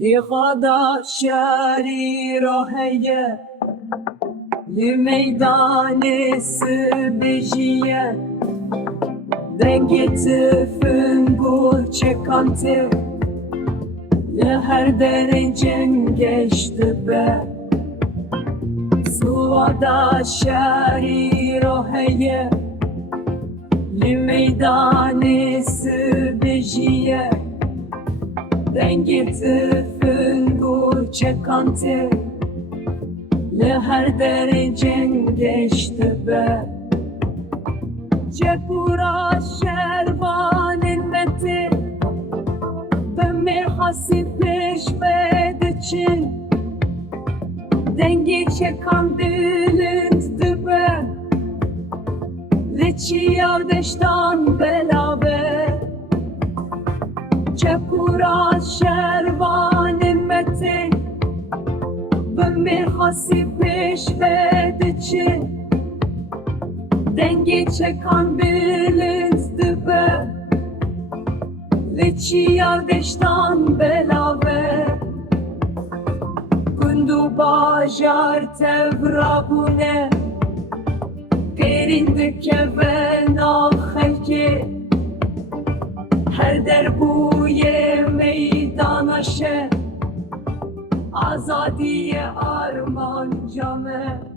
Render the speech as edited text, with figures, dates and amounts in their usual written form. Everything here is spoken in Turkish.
لغدا شعری راهیه لمیدان سبجیه دنگی تفنگو چکانته لهر درنجن geçti be Suvada şari roheye Limeydani sıbejiye Dengi tüfüngu çekante Leher derecen geçti be Cepura şervanin meti Hasip peşmed için Dengi çekan dilint dibe Leçi yardeştan belabe Çepura şervanin metin Bömir hasip peşmed için Dengi çekan dilint dibe Leçi yardeştan belave Kundu bajar tevrabune Perindike ve nahelki Her derbuye meydanaşe Azadiye arman cane